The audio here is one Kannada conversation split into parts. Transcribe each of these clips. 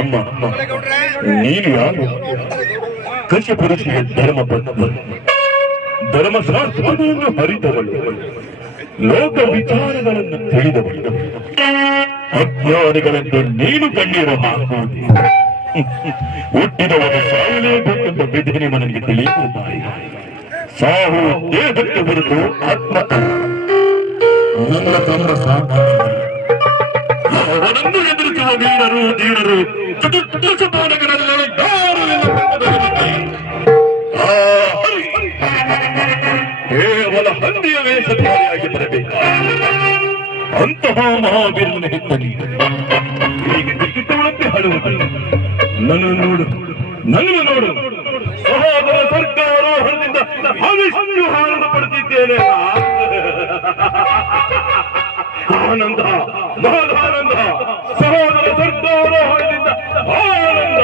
ಅಮ್ಮ ನೀನು ಯಾರು? ಕೃಷಿ ಪುರುಷಿಗೆ ಧರ್ಮ ಧರ್ಮಶಾಸ್ತ್ರಗಳನ್ನು ಅರಿತವಳು, ಲೋಕ ವಿಚಾರಗಳನ್ನು ತಿಳಿದವಳು. ಅಜ್ಞಾನಿಗಳೆಂದು ನೀನು ಕಣ್ಣೀರು ಹಾಕುವುದು. ಹುಟ್ಟಿದವನು ಸಾಯಲೇಬೇಕೆಂಬ ವಿಧಿ ನನಗೆ ತಿಳಿಯುವುದು ತಾಯಿ. ಸಾವು ದೇಹಕ್ಕೆ ಹೊರತು ಆತ್ಮ ನನ್ನ ತಮ್ಮ ಅವನನ್ನು ಎದುರಿಸುವ ಧೀರರು ಚತುರ್ದಶ ಬಾಣಗಳಲ್ಲಿ ಕೇವಲ ಹಂದಿಯ ವೇಷಧಾರಿಯಾಗಿ ಬರಬೇಕು. ಅಂತಹ ಮಹಾವೀರನ ಹೆತ್ತನಿ ಹೀಗೆ ಹಾಡುವುದು. ನನ್ನನ್ನು ನೋಡು ಸಹೋದರ ಸರ್ಕಾರೋಹಣದಿಂದ ಅವಿಷ್ಣು ಹಾರಣ ಪಡೆದಿದ್ದೇನೆ. ಆನಂದ ಮಹಾನಂದ, ಸಹೋದರ ಸರ್ಕಾರೋಹಣದಿಂದ ಆನಂದ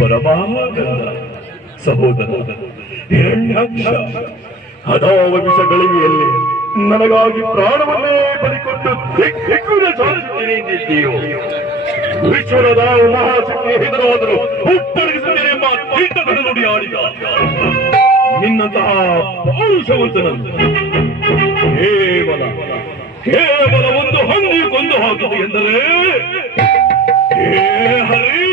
ಪರಮಾನಂದ. ಸಹೋದರ ಹಿರಣ್ಯಾಕ್ಷ, ಅದಾವ ವಿಷಗಳಿವೆಯಲ್ಲಿ ನನಗಾಗಿ ಪ್ರಾಣವನ್ನೇ ಬಲಿಕೊಟ್ಟು ದಿಕ್ಕುನ ಸಾಧಿಸುತ್ತೇನೆ ಎಂದಿದ್ದೀಯೋ. ವಿಶ್ವದ ಮಹಾಶಕ್ತಿ ಹೆದರಾದರೂ ಹುಟ್ಟಡಗಿಸುತ್ತೇನೆ ಎಂಬ ಕೀಟಗಳ ನುಡಿ ಆಡಿದ ನಿನ್ನಂತಹ ಪೌರುಷವಂತನನ್ನು ಕೇವಲ ಒಂದು ಹಂದಿ ಕೊಂದು ಹಾಕಿದೆ ಎಂದರೆ ಹೇ ಹರೇ